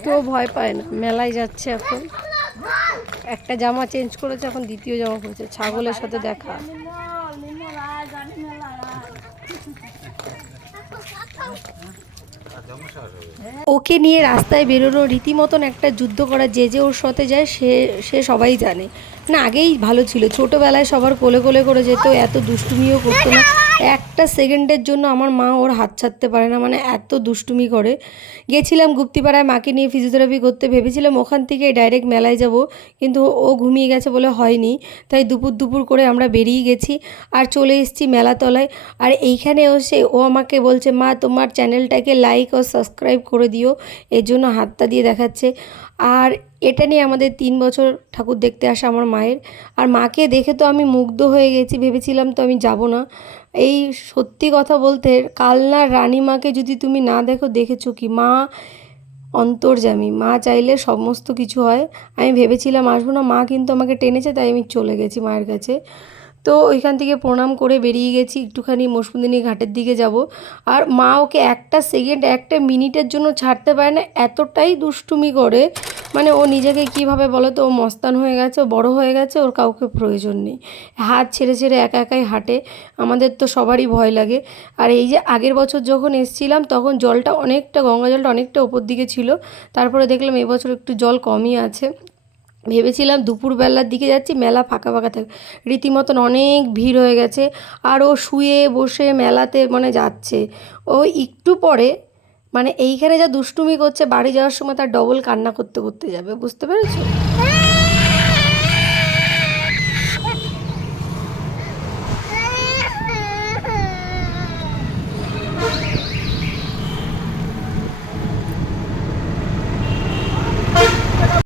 একটুও ভয় পায় না, মেলায় যাচ্ছে এখন। একটা জামা চেঞ্জ করেছে, এখন দ্বিতীয় জামা পরেছে। ছাগলের সাথে দেখা। ওকে নিয়ে রাস্তায় বেরোনো রীতিমতন একটা যুদ্ধ করা, যে যে ওর সাথে যায় সে সে সবাই জানে। না আগেই ভালো ছিল, ছোটোবেলায় সবার কোলে কোলে করে যেত, এত দুষ্টুমিও করতো না। একটা সেকেন্ডের জন্য আমার মা ওর হাত ছাড়তে পারে না, মানে এত দুষ্টুমি করে। গেছিলাম গুপ্তিপাড়ায় মাকে নিয়ে ফিজিওথেরাপি করতে, ভেবেছিলাম ওখান থেকে ডাইরেক্ট মেলায় যাব, কিন্তু ও ঘুমিয়ে গেছে বলে হয়নি। তাই দুপুর দুপুর করে আমরা বেরিয়ে গেছি আর চলে এসেছি মেলাতলায়। আর এইখানে এসে ও আমাকে বলছে, মা তোমার চ্যানেলটাকে লাইক ও সাবস্ক্রাইব করে দিও, এর জন্য হাতটা দিয়ে দেখাচ্ছে। আর এটা নিয়ে আমাদের 3 বছর ঠাকুর দেখতে আসা আমার মায়ের। আর মাকে দেখে তো আমি মুগ্ধ হয়ে গেছি, ভেবেছিলাম তো আমি যাব না। এই সত্যি কথা বলতে, কালনার রানীমাকে যদি তুমি না দেখো, দেখেছো কি? মা অন্তর্যামী, মা চাইলে সমস্ত কিছু হয়। আমি ভেবেছিলাম আসবো না, মা কিন্তু আমাকে টেনেছে, তাই আমি চলে গেছি মায়ের কাছে। তো ওইখান থেকে প্রণাম করে বেরিয়ে গেছি, একটুখানি মসকুন্দিনী ঘাটের দিকে যাব। আর মা ওকে একটা সেকেন্ড, একটা মিনিটের জন্য ছাড়তে পারে না, এতটাই দুষ্টুমি করে। মানে ও নিজেকে কীভাবে বলো তো, ও মস্তান হয়ে গেছে, ও বড়ো হয়ে গেছে, ওর কাউকে প্রয়োজন নেই। হাত ছেড়ে ছেড়ে একা একাই হাঁটে, আমাদের তো সবারই ভয় লাগে। আর এই যে আগের বছর যখন এসেছিলাম, তখন জলটা অনেকটা, গঙ্গা জলটা অনেকটা ওপর দিকে ছিল। তারপরে দেখলাম এবছর একটু জল কমই আছে। ভেবেছিলাম দুপুরবেলার দিকে যাচ্ছি, মেলা ফাঁকা ফাঁকা থাকে, রীতিমতন অনেক ভিড় হয়ে গেছে। আর ও শুয়ে বসে মেলাতে মানে যাচ্ছে। ও একটু পরে মানে এইখানে যা দুষ্টুমি করছে, বাড়ি যাওয়ার সময় তার ডবল কান্না করতে করতে যাবে, বুঝতে পেরেছো?